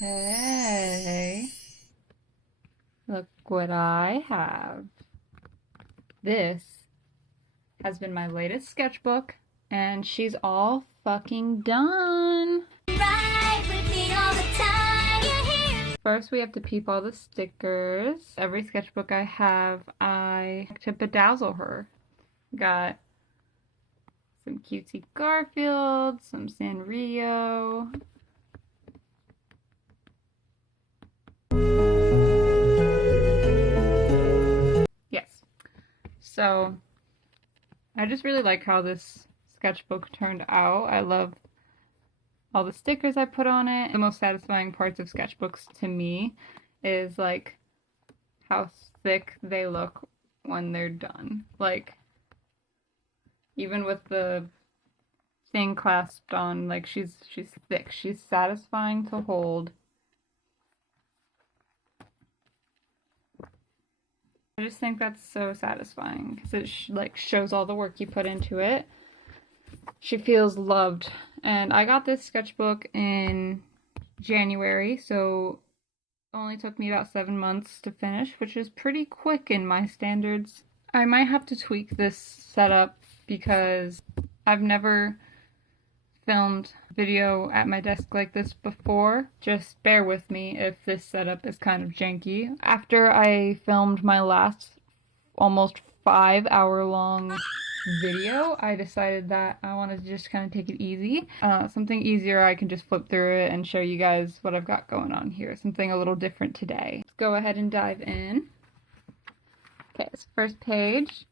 Hey, look what I have. This has been my latest sketchbook, and she's all fucking done. Ride with me all the time you're here. First, we have to peep all the stickers. Every sketchbook I have, I like to bedazzle her. Got some cutesy Garfield, some Sanrio. Yes. So, I just really like how this sketchbook turned out. I love all the stickers I put on it. The most satisfying parts of sketchbooks to me is like how thick they look when they're done. Like, even with the thing clasped on, like she's thick. She's satisfying to hold. I just think that's so satisfying because it like shows all the work you put into it. She feels loved. And I got this sketchbook in January, so it only took me about 7 months to finish, which is pretty quick in my standards. I might have to tweak this setup because I've never filmed video at my desk like this before. Just bear with me if this setup is kind of janky. After I filmed my last almost 5-hour long video, I decided that I wanted to just kind of take it easy. Something easier, I can just flip through it and show you guys what I've got going on here. Something a little different today. Let's go ahead and dive in. Okay, so first page.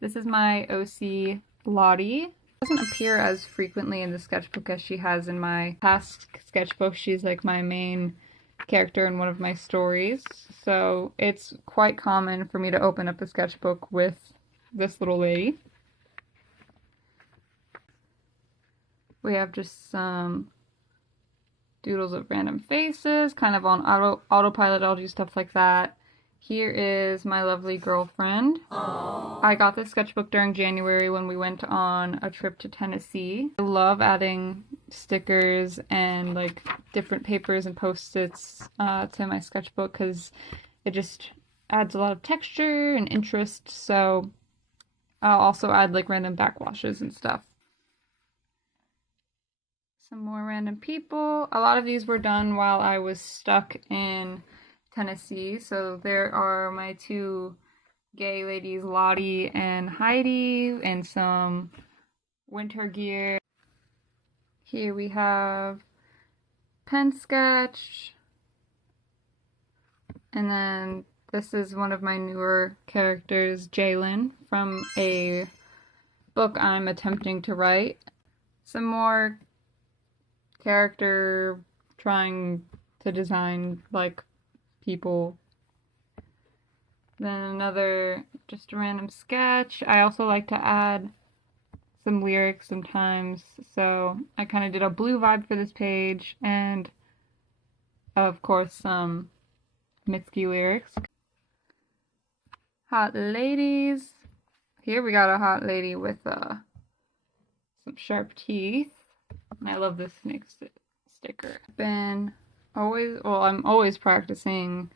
This is my OC Lottie. Doesn't appear as frequently in the sketchbook as she has in my past sketchbook. She's like my main character in one of my stories, so it's quite common for me to open up a sketchbook with this little lady. We have just some doodles of random faces, kind of on autopilot. I'll do stuff like that. Here is my lovely girlfriend. Aww. I got this sketchbook during January when we went on a trip to Tennessee. I love adding stickers and like different papers and post-its to my sketchbook because it just adds a lot of texture and interest. So I'll also add like random backwashes and stuff. Some more random people. A lot of these were done while I was stuck in Tennessee. So there are my two gay ladies, Lottie and Heidi, and some winter gear. Here we have pen sketch. And then this is one of my newer characters, Jalen, from a book I'm attempting to write. Some more character trying to design like people. Then another just a random sketch. I also like to add some lyrics sometimes, so I kind of did a blue vibe for this page, and of course some Mitski lyrics. Hot ladies. Here we got a hot lady with some sharp teeth. And I love this snake sticker. I'm always practicing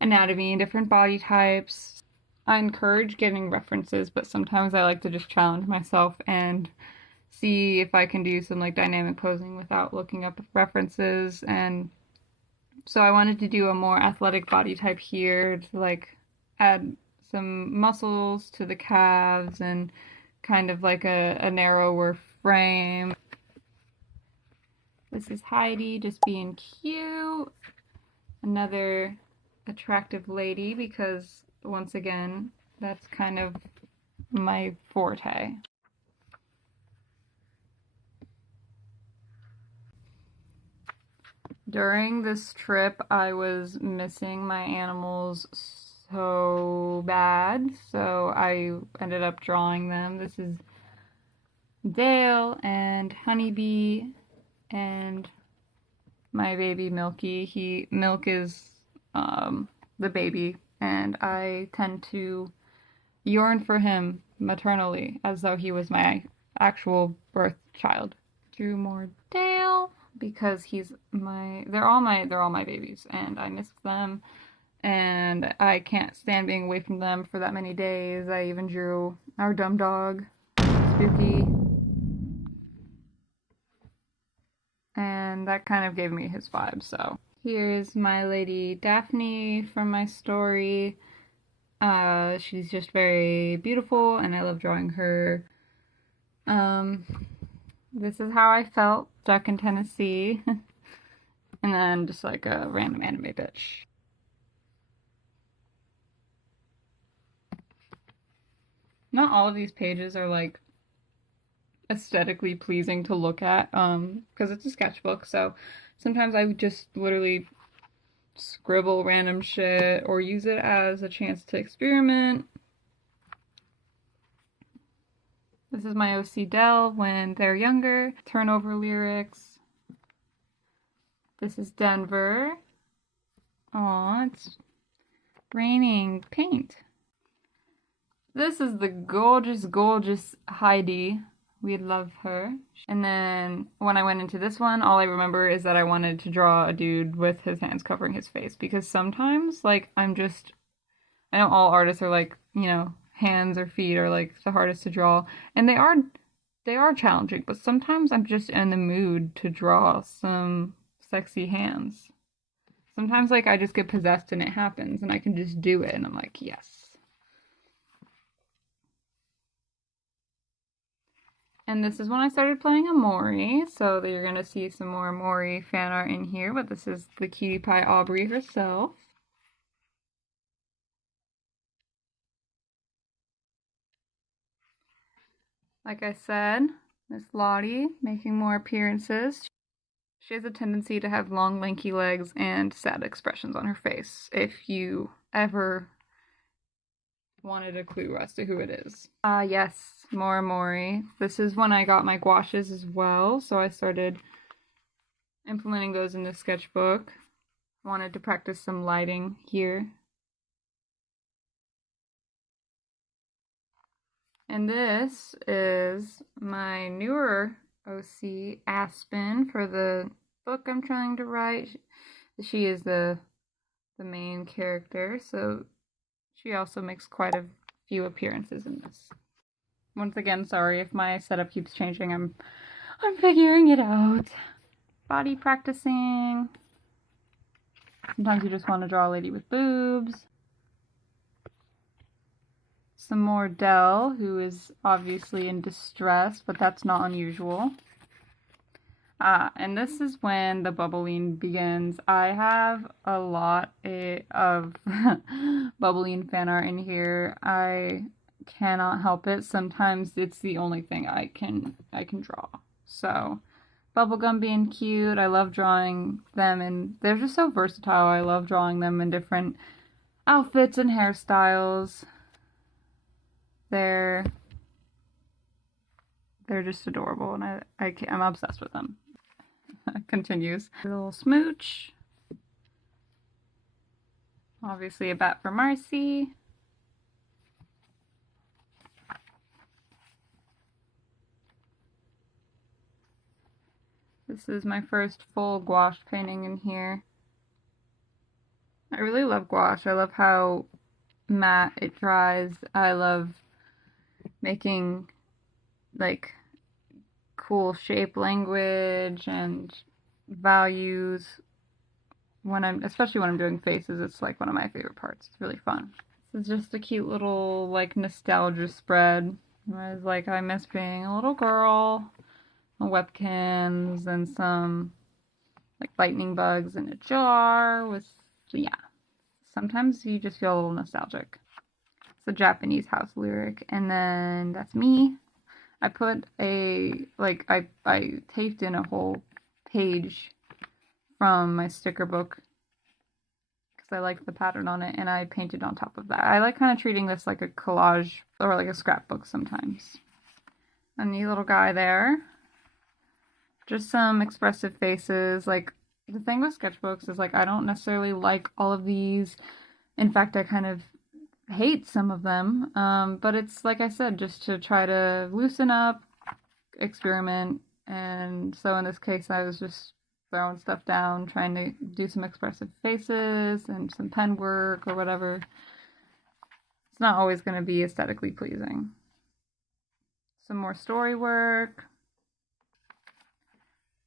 anatomy and different body types. I encourage getting references, but sometimes I like to just challenge myself and see if I can do some like dynamic posing without looking up references. And so I wanted to do a more athletic body type here to like add some muscles to the calves and kind of like a narrower frame. This is Heidi just being cute. Another attractive lady because, once again, that's kind of my forte. During this trip, I was missing my animals so bad, so I ended up drawing them. This is Dale and Honeybee and my baby Milky. Milk is the baby, and I tend to yearn for him maternally as though he was my actual birth child. Drew more Dale. because they're all my babies, and I miss them, and I can't stand being away from them for that many days. I even drew our dumb dog, Spooky, and that kind of gave me his vibe. So here's my lady Daphne from my story. She's just very beautiful, and I love drawing her. Um, this is how I felt stuck in Tennessee, and then just like a random anime bitch. Not all of these pages are like aesthetically pleasing to look at, because it's a sketchbook, so sometimes I would just literally scribble random shit or use it as a chance to experiment. This is my OC Dell when they're younger. Turnover lyrics. This is Denver. Aw, it's raining paint. This is the gorgeous, gorgeous Heidi. We love her. And then when I went into this one, all I remember is that I wanted to draw a dude with his hands covering his face, because sometimes, like, I know all artists are like, hands or feet are like the hardest to draw, and they are challenging, but sometimes I'm just in the mood to draw some sexy hands. Sometimes, like, I just get possessed and it happens, and I can just do it, and I'm like, yes. And this is when I started playing Amori, so you're going to see some more Amori fan art in here, but this is the cutie pie Aubrey herself. Like I said, Miss Lottie making more appearances. She has a tendency to have long, lanky legs and sad expressions on her face, if you ever wanted a clue as to who it is. Yes, more Mori. This is when I got my gouaches as well, so I started implementing those in the sketchbook. I wanted to practice some lighting here. And this is my newer OC, Aspen, for the book I'm trying to write. She is the main character, so she also makes quite a few appearances in this. Once again, sorry if my setup keeps changing. I'm figuring it out. Body practicing. Sometimes you just want to draw a lady with boobs. Some more Dell, who is obviously in distress, but that's not unusual. And this is when the bubbling begins. I have a lot of bubbling fan art in here. I cannot help it. Sometimes it's the only thing I can draw. So, bubblegum being cute. I love drawing them, and they're just so versatile. I love drawing them in different outfits and hairstyles. They're just adorable, and I'm obsessed with them. Continues. A little smooch. Obviously a bat for Marcy. This is my first full gouache painting in here. I really love gouache. I love how matte it dries. I love making like cool shape language and values especially when I'm doing faces. It's like one of my favorite parts. It's really fun. This is just a cute little like nostalgia spread. I was like, I miss being a little girl. Webkins and some like lightning bugs in a jar with, yeah. Sometimes you just feel a little nostalgic. It's a Japanese house lyric, and then that's me. I put I taped in a whole page from my sticker book because I like the pattern on it, and I painted on top of that. I like kind of treating this like a collage or like a scrapbook sometimes. A neat little guy there. Just some expressive faces. Like, the thing with sketchbooks is, like, I don't necessarily like all of these. In fact, I kind of hate some of them. But it's, like I said, just to try to loosen up, experiment. And so in this case, I was just throwing stuff down, trying to do some expressive faces and some pen work or whatever. It's not always going to be aesthetically pleasing. Some more story work.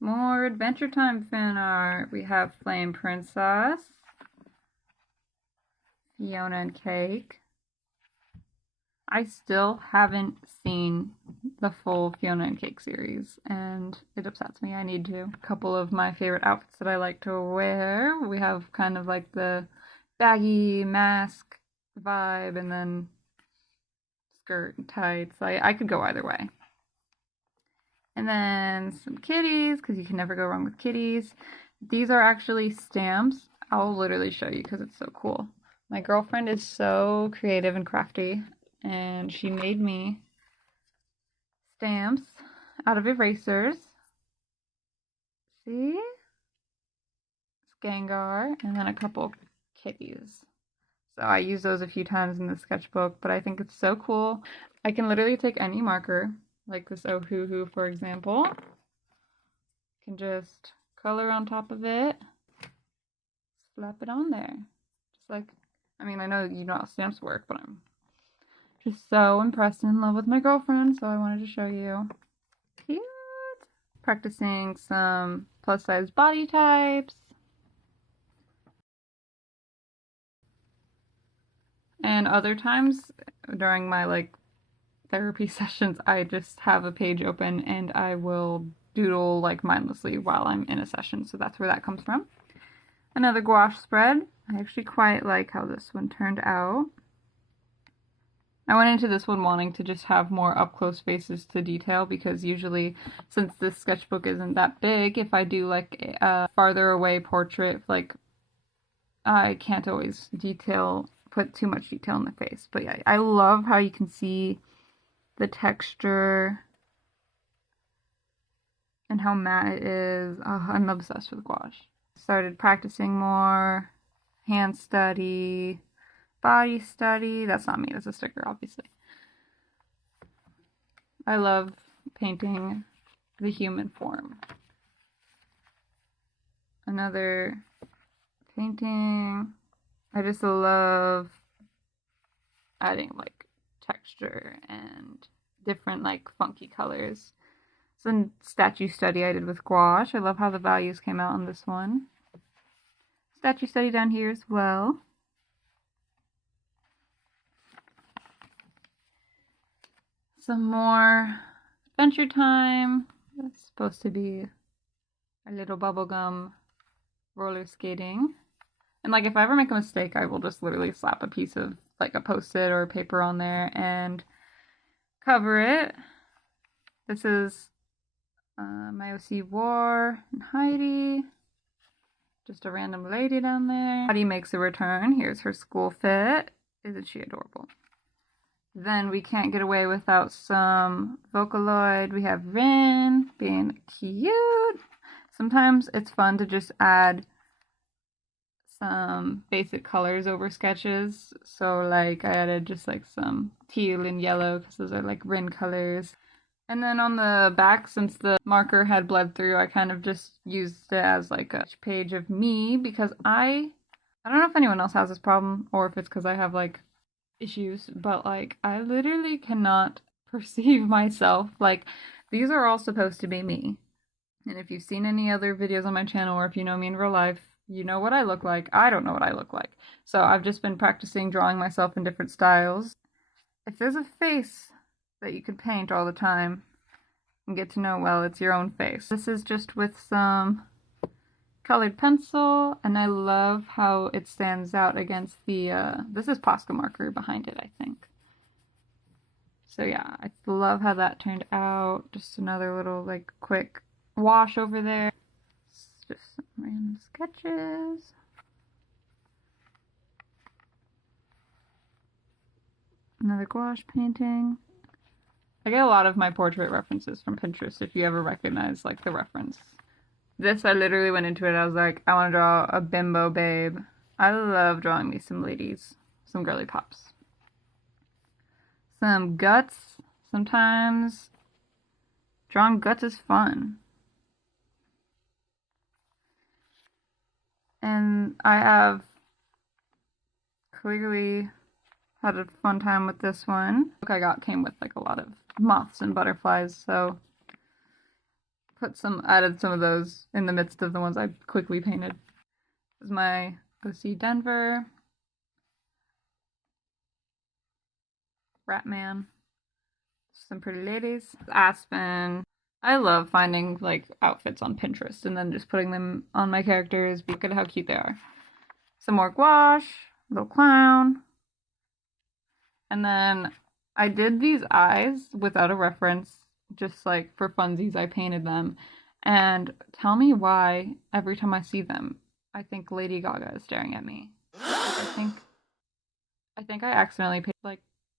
More Adventure Time fan art. We have Flame Princess, Fiona and Cake. I still haven't seen the full Fiona and Cake series, and it upsets me. I need to. A couple of my favorite outfits that I like to wear. We have kind of like the baggy mask vibe, and then skirt and tights. I could go either way. And then some kitties, because you can never go wrong with kitties. These are actually stamps. I'll literally show you because it's so cool. My girlfriend is so creative and crafty, and she made me stamps out of erasers. See? It's Gengar, and then a couple kitties. So I use those a few times in the sketchbook, but I think it's so cool. I can literally take any marker, like this Oh Hoo Hoo, for example. Can just color on top of it, slap it on there. Just like, I mean, I know you know how stamps work, but I'm just so impressed and in love with my girlfriend, so I wanted to show you. Cute! Practicing some plus-size body types. And other times during my like therapy sessions, I just have a page open and I will doodle like mindlessly while I'm in a session. So that's where that comes from. Another gouache spread. I actually quite like how this one turned out. I went into this one wanting to just have more up-close faces to detail, because usually, since this sketchbook isn't that big, if I do like a farther away portrait, like I can't always put too much detail in the face. But yeah, I love how you can see the texture and how matte it is. Oh, I'm obsessed with gouache. Started practicing more, hand study, body study. That's not me, that's a sticker, obviously. I love painting the human form. Another painting. I just love adding like texture and different like funky colors. Some statue study I did with gouache. I love how the values came out on this one. Statue study down here as well. Some more Adventure Time. It's supposed to be a little bubblegum roller skating. And like if I ever make a mistake, I will just literally slap a piece of like a post-it or paper on there and cover it. This is my OC War and Heidi. Just a random lady down there. Heidi makes a return. Here's her school fit. Isn't she adorable? Then we can't get away without some Vocaloid. We have Rin being cute. Sometimes it's fun to just add some basic colors over sketches. So like I added just like some teal and yellow because those are like Rin colors. And then on the back, since the marker had bled through, I kind of just used it as like a page of me, because I don't know if anyone else has this problem or if it's because I have like issues, but like I literally cannot perceive myself. Like these are all supposed to be me. And if you've seen any other videos on my channel, or if you know me in real life, you know what I look like. I don't know what I look like. So I've just been practicing drawing myself in different styles. If there's a face that you could paint all the time and get to know, well, it's your own face. This is just with some colored pencil, and I love how it stands out against the, this is Posca marker behind it, I think. So yeah, I love how that turned out. Just another little, like, quick wash over there. It's just some random sketches. Another gouache painting. I get a lot of my portrait references from Pinterest, if you ever recognize, like, the reference. This, I literally went into it, I was like, I want to draw a bimbo babe. I love drawing me some ladies, some girly pops. Some guts. Sometimes drawing guts is fun. And I have clearly had a fun time with this one. The book I got came with like a lot of moths and butterflies, so added some of those in the midst of the ones I quickly painted. This is my OC Denver, Ratman, some pretty ladies, Aspen. I love finding like outfits on Pinterest and then just putting them on my characters. Look at how cute they are. Some more gouache, little clown. And then I did these eyes without a reference, just like for funsies, I painted them. And tell me why every time I see them, I think Lady Gaga is staring at me. I think I accidentally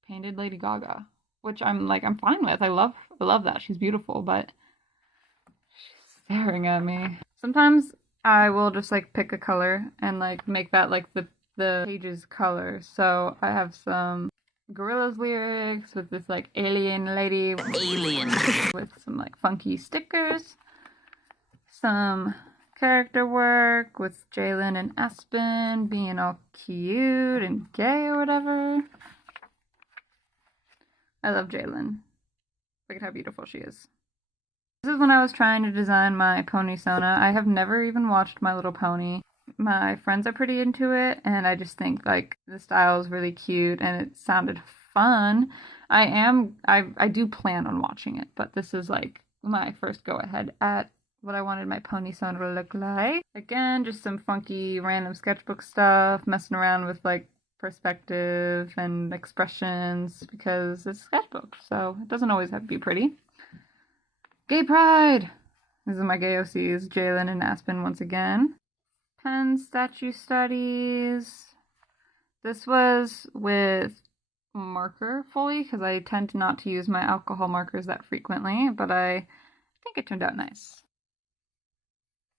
painted Lady Gaga, which I'm fine with. I love that. She's beautiful, but she's staring at me. Sometimes I will just like pick a color and like make that like the page's color. So I have some Gorillaz lyrics with this like alien lady with some like funky stickers, some character work with Jalen and Aspen being all cute and gay or whatever. I love Jalen. Look at how beautiful she is. This is when I was trying to design my pony Sona. I have never even watched My Little Pony. My friends are pretty into it, and I just think like the style is really cute and it sounded fun. I do plan on watching it, but this is like my first go ahead at what I wanted my pony Sona to look like. Again, just some funky random sketchbook stuff, messing around with like perspective and expressions because it's a sketchbook, so it doesn't always have to be pretty. Gay Pride! These are my gay OCs, Jalen and Aspen once again. Pen Statue Studies. This was with marker fully because I tend not to use my alcohol markers that frequently, but I think it turned out nice.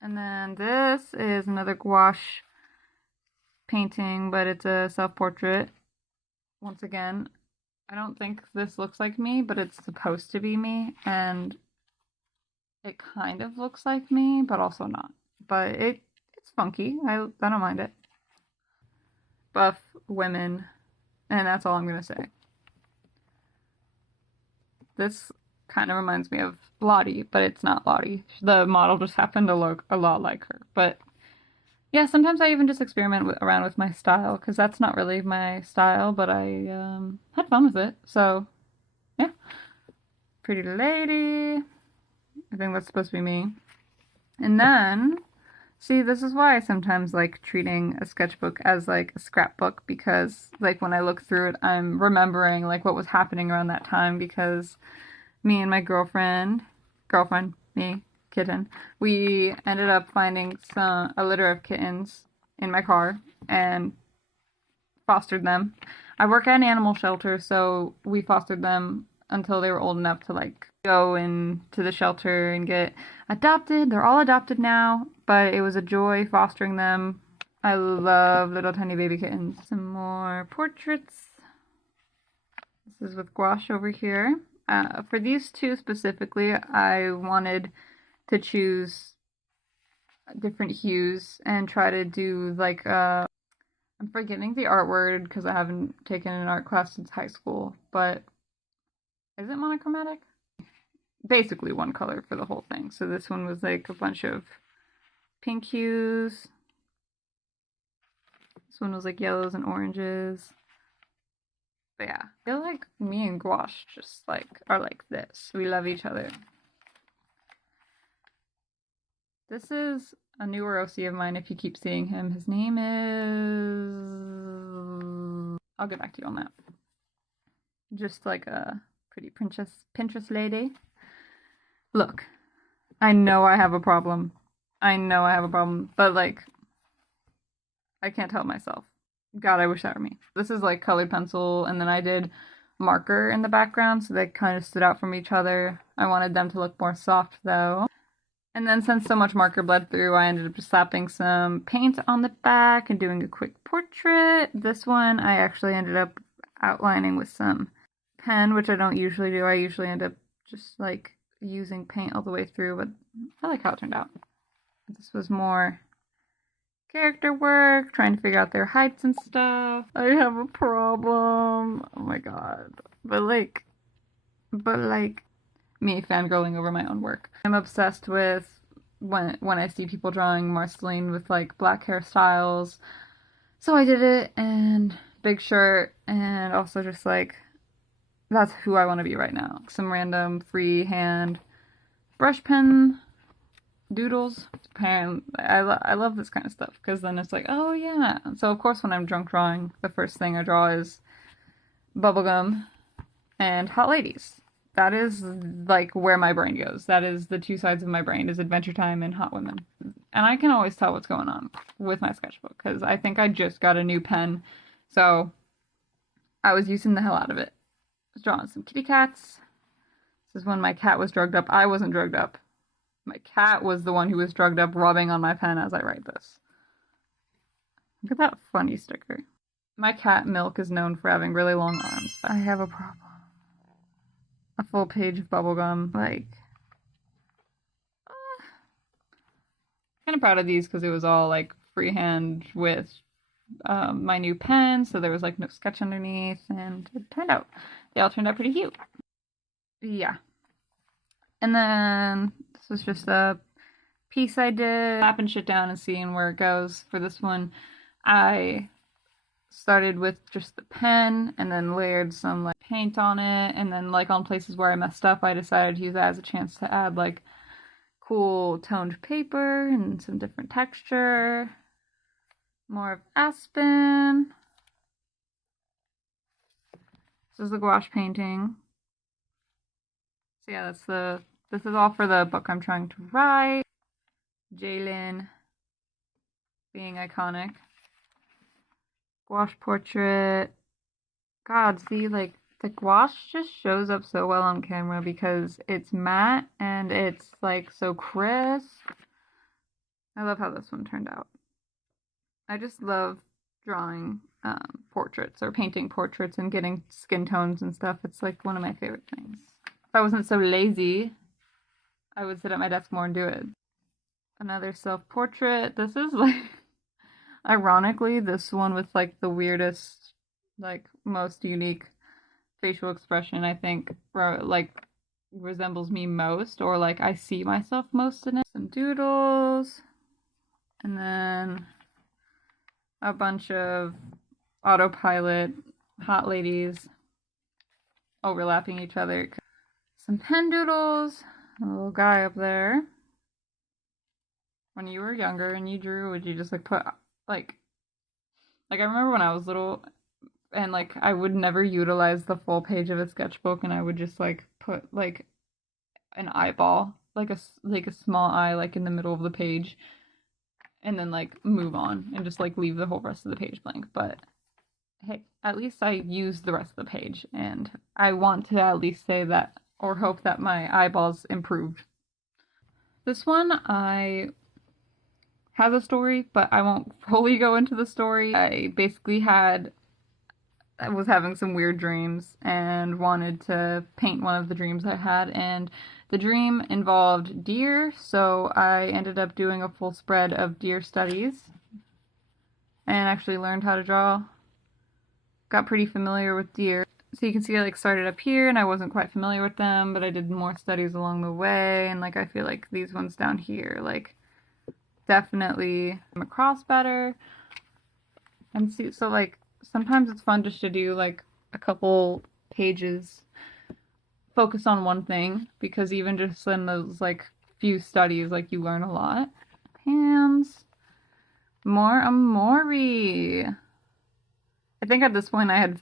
And then this is another gouache painting, but it's a self-portrait. Once again, I don't think this looks like me, but it's supposed to be me, and it kind of looks like me, but also not. But it's funky. I don't mind it. Buff women, and that's all I'm gonna say. This kind of reminds me of Lottie, but it's not Lottie. The model just happened to look a lot like her. But yeah, sometimes I even just experiment around with my style because that's not really my style, but I had fun with it. So yeah, pretty lady. I think that's supposed to be me. And then, see, this is why I sometimes like treating a sketchbook as like a scrapbook because like when I look through it, I'm remembering like what was happening around that time because me and my girlfriend, me, kitten, we ended up finding a litter of kittens in my car and fostered them. I work at an animal shelter, so we fostered them until they were old enough to like go into the shelter and get adopted. They're all adopted now, but it was a joy fostering them. I love little tiny baby kittens. Some more portraits. This is with gouache over here. For these two specifically, I wanted to choose different hues and try to do like I'm forgetting the art word because I haven't taken an art class since high school, but is it monochromatic? Basically one color for the whole thing. So this one was like a bunch of pink hues. This one was like yellows and oranges. But yeah, I feel like me and gouache just like are like this. We love each other. This is a newer OC of mine if you keep seeing him. His name is... I'll get back to you on that. Just like a pretty Pinterest lady. Look, I know I have a problem. But like, I can't help myself. God, I wish that were me. This is like colored pencil, and then I did marker in the background, so they kind of stood out from each other. I wanted them to look more soft, though. And then since so much marker bled through, I ended up just slapping some paint on the back and doing a quick portrait. This one, I actually ended up outlining with some pen, which I don't usually do. I usually end up just like using paint all the way through, but I like how it turned out. This was more character work, trying to figure out their heights and stuff. I have a problem. Oh my god. But like me fangirling over my own work. I'm obsessed with when I see people drawing Marceline with like black hairstyles. So I did it, and big shirt, and also just like that's who I want to be right now. Some random freehand brush pen doodles. Apparently, I love this kind of stuff because then it's like, oh yeah. So of course when I'm drunk drawing, the first thing I draw is bubblegum and hot ladies. That is like where my brain goes. That is the two sides of my brain is Adventure Time and Hot Women. And I can always tell what's going on with my sketchbook because I think I just got a new pen. So I was using the hell out of it. I was drawing some kitty cats. This is when my cat was drugged up. I wasn't drugged up. My cat was the one who was drugged up rubbing on my pen as I write this. Look at that funny sticker. My cat Milk is known for having really long arms. I have a problem. A full page of bubblegum. Like, kind of proud of these because it was all like freehand with my new pen, so there was like no sketch underneath, and they all turned out pretty cute. Yeah. And then this was just a piece I did, slapping shit down and seeing where it goes. For this one, I started with just the pen and then layered some like paint on it, and then like on places where I messed up, I decided to use that as a chance to add like cool toned paper and some different texture. More of aspen. This is the gouache painting. So yeah, this is all for the book I'm trying to write. Jalen being iconic. Gouache portrait. God, see, like, the gouache just shows up so well on camera because it's matte and it's, like, so crisp. I love how this one turned out. I just love drawing portraits or painting portraits and getting skin tones and stuff. It's, like, one of my favorite things. If I wasn't so lazy, I would sit at my desk more and do it. Another self-portrait. This is, like... Ironically, this one with like the weirdest, like most unique facial expression, I think, like resembles me most, or like I see myself most in it. Some doodles, and then a bunch of autopilot hot ladies overlapping each other. Some pen doodles, a little guy up there. When you were younger and you drew, would you just like put like I remember when I was little and like I would never utilize the full page of a sketchbook, and I would just like put like an eyeball, like a small eye like in the middle of the page, and then like move on and just like leave the whole rest of the page blank. But hey, at least I used the rest of the page, and I want to at least say that or hope that my eyeballs improved. This one has a story, but I won't fully go into the story. I basically was having some weird dreams and wanted to paint one of the dreams I had, and the dream involved deer, so I ended up doing a full spread of deer studies and actually learned how to draw. Got pretty familiar with deer. So you can see I like started up here and I wasn't quite familiar with them, but I did more studies along the way, and like I feel like these ones down here like definitely come across better. And see, so like sometimes it's fun just to do like a couple pages, focus on one thing, because even just in those like few studies, like you learn a lot. Hands. More Amori. I think at this point I had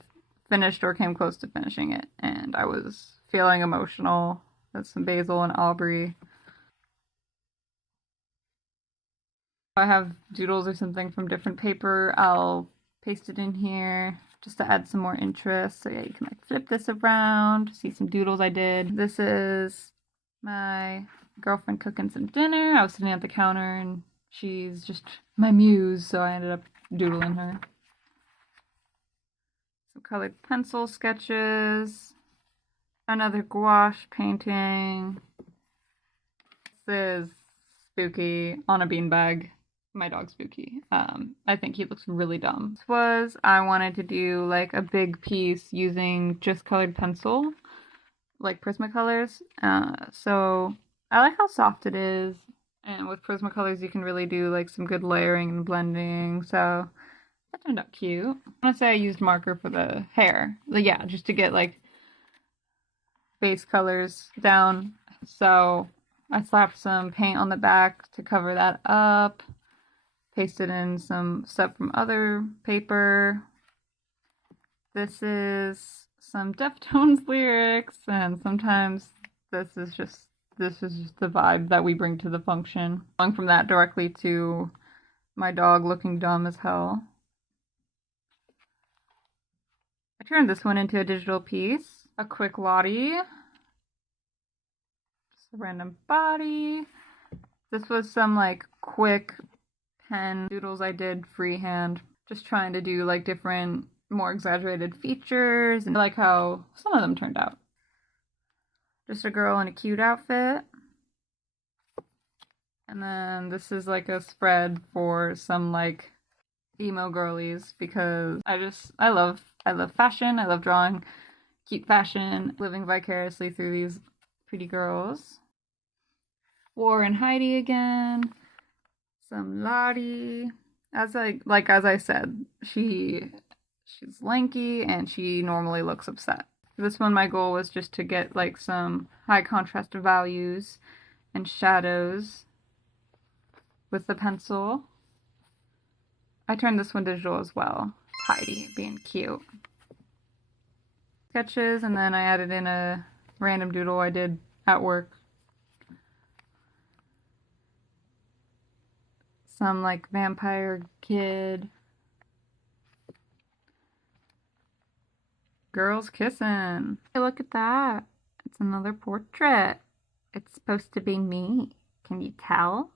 finished or came close to finishing it, and I was feeling emotional. That's some basil and Aubrey. If I have doodles or something from different paper, I'll paste it in here just to add some more interest. So yeah, you can like flip this around, see some doodles I did. This is my girlfriend cooking some dinner. I was sitting at the counter and she's just my muse, so I ended up doodling her. Some colored pencil sketches. Another gouache painting. This is spooky on a beanbag. my dog Spooky. I think he looks really dumb. This was, I wanted to do like a big piece using just colored pencil, like Prismacolors. So I like how soft it is. And with Prismacolors, you can really do like some good layering and blending. So that turned out cute. I want to say I used marker for the hair. Like, yeah, just to get like base colors down. So I slapped some paint on the back to cover that up. Pasted in some stuff from other paper. This is some Deftones lyrics, and sometimes this is just the vibe that we bring to the function. Along from that directly to my dog looking dumb as hell. I turned this one into a digital piece. A quick Lottie. Just a random body. This was some like quick pen doodles I did freehand. Just trying to do like different, more exaggerated features. And I like how some of them turned out. Just a girl in a cute outfit. And then this is like a spread for some like emo girlies because I love fashion. I love drawing cute fashion, living vicariously through these pretty girls. War and Heidi again. Some Lottie. As I said, she's lanky and she normally looks upset. This one, my goal was just to get like some high contrast values and shadows with the pencil. I turned this one digital as well. Heidi being cute. Sketches, and then I added in a random doodle I did at work. Some like vampire kid. Girls kissing. Hey, look at that. It's another portrait. It's supposed to be me. Can you tell?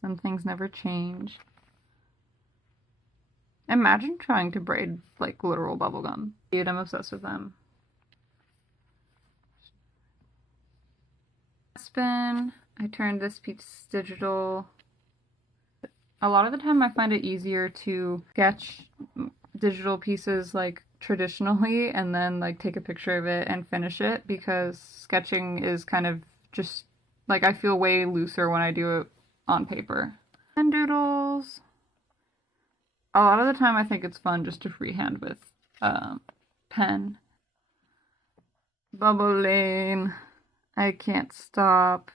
Some things never change. Imagine trying to braid like literal bubblegum. Dude, I'm obsessed with them. Spin. I turned this piece digital. A lot of the time I find it easier to sketch digital pieces like traditionally and then like take a picture of it and finish it because sketching is kind of just like I feel way looser when I do it on paper. And doodles. A lot of the time I think it's fun just to freehand with pen. Bubble Lane. I can't stop.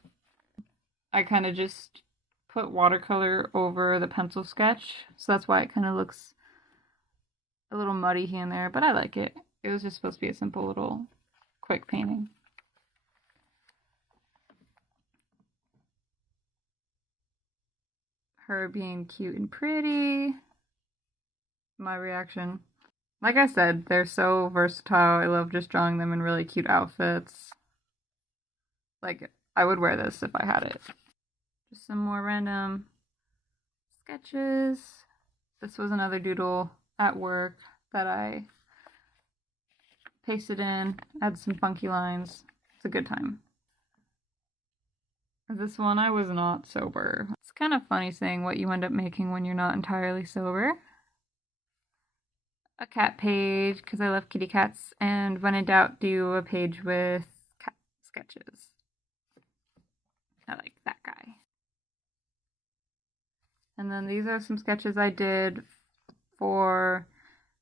I kind of just put watercolor over the pencil sketch, so that's why it kind of looks a little muddy here and there, but I like it. It was just supposed to be a simple little quick painting. Her being cute and pretty. My reaction. Like I said, they're so versatile. I love just drawing them in really cute outfits. Like, I would wear this if I had it. Just some more random sketches. This was another doodle at work that I pasted in, add some funky lines. It's a good time. This one, I was not sober. It's kind of funny saying what you end up making when you're not entirely sober. A cat page, because I love kitty cats, and when in doubt, do a page with cat sketches. I like that guy. And then these are some sketches I did for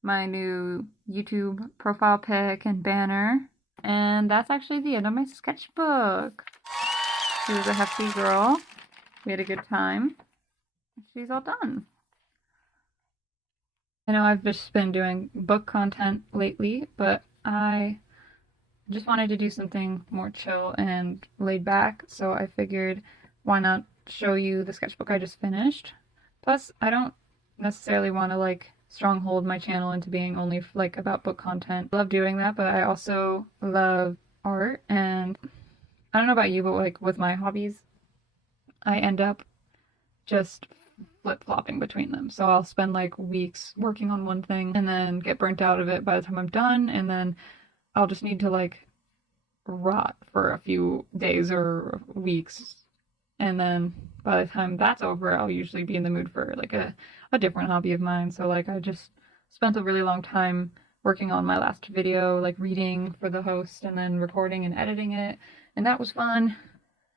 my new YouTube profile pic and banner. And that's actually the end of my sketchbook. She was a hefty girl. We had a good time. She's all done. I know I've just been doing book content lately, but I just wanted to do something more chill and laid back, so I figured why not show you the sketchbook I just finished. Plus, I don't necessarily want to like stronghold my channel into being only like about book content. I love doing that, but I also love art, and I don't know about you, but like with my hobbies, I end up just flip-flopping between them. So I'll spend like weeks working on one thing and then get burnt out of it by the time I'm done, and then I'll just need to like rot for a few days or weeks and then by the time that's over, I'll usually be in the mood for like a different hobby of mine. So like I just spent a really long time working on my last video, like reading for the host and then recording and editing it, and that was fun.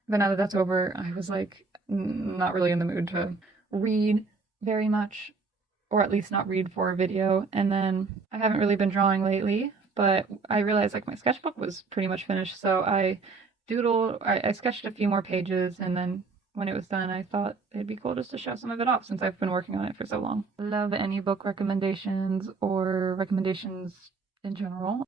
But now that that's over, I was like not really in the mood to read very much, or at least not read for a video. And then I haven't really been drawing lately, but I realized like my sketchbook was pretty much finished, so I sketched a few more pages, and then when it was done, I thought it'd be cool just to show some of it off since I've been working on it for so long. Love any book recommendations or recommendations in general.